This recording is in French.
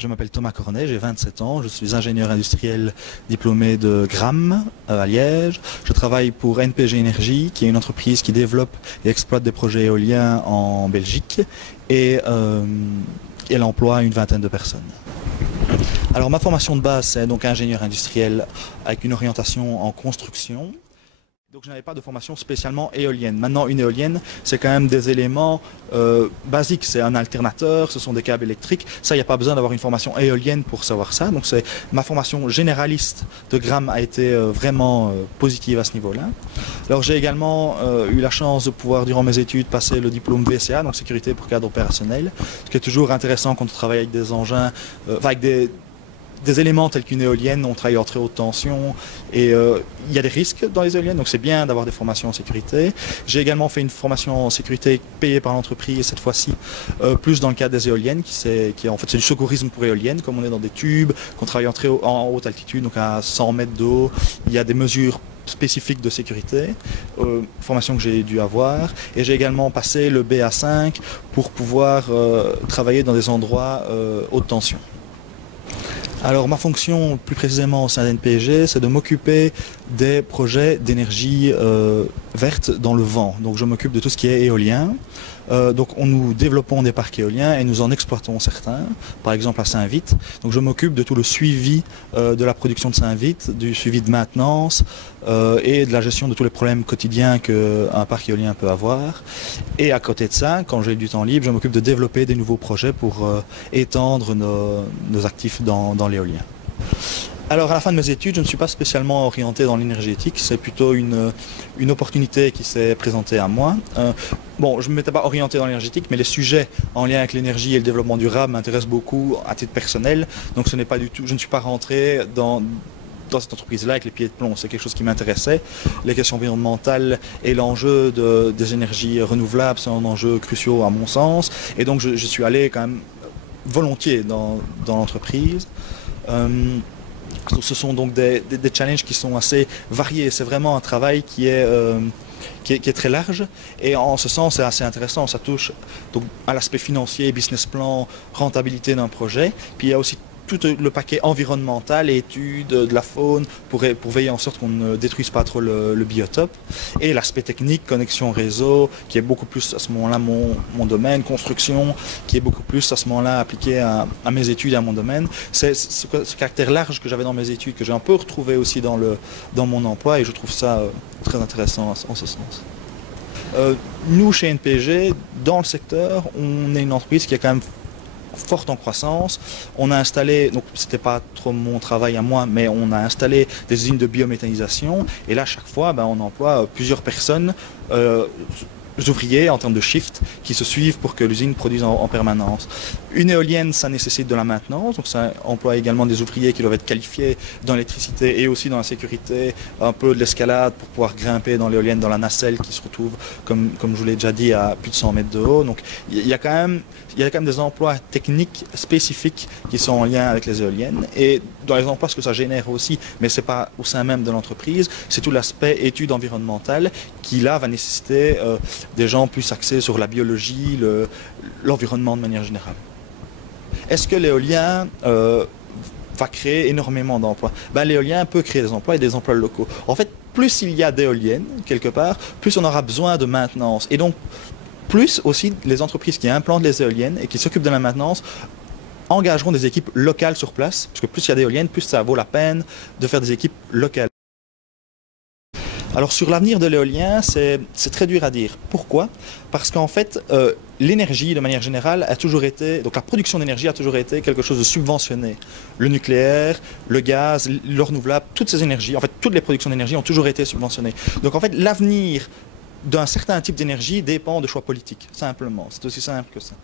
Je m'appelle Thomas Cornet, j'ai 27 ans, je suis ingénieur industriel diplômé de Gramme à Liège. Je travaille pour NPG Énergie, qui est une entreprise qui développe et exploite des projets éoliens en Belgique et elle emploie une vingtaine de personnes. Alors ma formation de base, c'est donc ingénieur industriel avec une orientation en construction. Donc je n'avais pas de formation spécialement éolienne. Maintenant, une éolienne, c'est quand même des éléments basiques. C'est un alternateur, ce sont des câbles électriques. Ça, il n'y a pas besoin d'avoir une formation éolienne pour savoir ça. Donc ma formation généraliste de Gramme a été vraiment positive à ce niveau-là. Alors j'ai également eu la chance de pouvoir, durant mes études, passer le diplôme VCA, donc sécurité pour cadre opérationnel, ce qui est toujours intéressant quand on travaille avec des engins, avec des éléments tels qu'une éolienne, on travaille en très haute tension et il y a des risques dans les éoliennes, donc c'est bien d'avoir des formations en sécurité. J'ai également fait une formation en sécurité payée par l'entreprise, cette fois-ci plus dans le cadre des éoliennes, qui en fait c'est du secourisme pour éoliennes, comme on est dans des tubes, qu'on travaille en haute altitude, donc à 100 mètres d'eau, il y a des mesures spécifiques de sécurité, formation que j'ai dû avoir, et j'ai également passé le BA5 pour pouvoir travailler dans des endroits haute tension. Alors ma fonction plus précisément au sein d'NPG, c'est de m'occuper des projets d'énergie verte dans le vent. Donc je m'occupe de tout ce qui est éolien. Donc nous développons des parcs éoliens et nous en exploitons certains, par exemple à Saint-Vite. Donc je m'occupe de tout le suivi de la production de Saint-Vite, du suivi de maintenance et de la gestion de tous les problèmes quotidiens qu'un parc éolien peut avoir. Et à côté de ça, quand j'ai du temps libre, je m'occupe de développer des nouveaux projets pour étendre nos actifs dans l'éolien. Alors à la fin de mes études, je ne suis pas spécialement orienté dans l'énergétique, c'est plutôt une opportunité qui s'est présentée à moi. Bon, je ne m'étais pas orienté dans l'énergétique, mais les sujets en lien avec l'énergie et le développement durable m'intéressent beaucoup à titre personnel, donc ce n'est pas du tout, je ne suis pas rentré dans cette entreprise-là avec les pieds de plomb, c'est quelque chose qui m'intéressait. Les questions environnementales et l'enjeu des énergies renouvelables sont un enjeu cruciaux à mon sens, et donc je suis allé quand même volontiers dans l'entreprise. Ce sont donc des challenges qui sont assez variés. C'est vraiment un travail qui est très large et en ce sens c'est assez intéressant. Ça touche donc à l'aspect financier, business plan, rentabilité d'un projet. Puis il y a aussi tout le paquet environnemental et études de la faune pour veiller en sorte qu'on ne détruise pas trop le biotope. Et l'aspect technique, connexion réseau, qui est beaucoup plus à ce moment-là mon domaine, construction, qui est beaucoup plus à ce moment-là appliqué à mes études et à mon domaine. C'est ce caractère large que j'avais dans mes études, que j'ai un peu retrouvé aussi dans mon emploi et je trouve ça très intéressant en ce sens. Nous, chez NPG, dans le secteur, on est une entreprise qui est quand même forte en croissance. On a installé, donc c'était pas trop mon travail à moi, mais on a installé des usines de biométhanisation et là chaque fois on emploie plusieurs personnes, ouvriers en termes de shift qui se suivent pour que l'usine produise en permanence. Une éolienne, ça nécessite de la maintenance, donc ça emploie également des ouvriers qui doivent être qualifiés dans l'électricité et aussi dans la sécurité, un peu de l'escalade pour pouvoir grimper dans l'éolienne, dans la nacelle qui se retrouve, comme je vous l'ai déjà dit, à plus de 100 mètres de haut. Donc il y a quand même des emplois techniques spécifiques qui sont en lien avec les éoliennes et dans les emplois ce que ça génère aussi, mais ce n'est pas au sein même de l'entreprise, c'est tout l'aspect études environnementales qui là va nécessiter des gens plus axés sur la biologie, l'environnement de manière générale. Est-ce que l'éolien va créer énormément d'emplois? L'éolien peut créer des emplois et des emplois locaux. En fait, plus il y a d'éoliennes, quelque part, plus on aura besoin de maintenance. Et donc, plus aussi les entreprises qui implantent les éoliennes et qui s'occupent de la maintenance engageront des équipes locales sur place, parce que plus il y a d'éoliennes, plus ça vaut la peine de faire des équipes locales. Alors sur l'avenir de l'éolien, c'est très dur à dire. Pourquoi? Parce qu'en fait, l'énergie, de manière générale, a toujours été, donc la production d'énergie a toujours été quelque chose de subventionné. Le nucléaire, le gaz, le renouvelable, toutes ces énergies, en fait, toutes les productions d'énergie ont toujours été subventionnées. Donc en fait, l'avenir d'un certain type d'énergie dépend de choix politiques, simplement. C'est aussi simple que ça.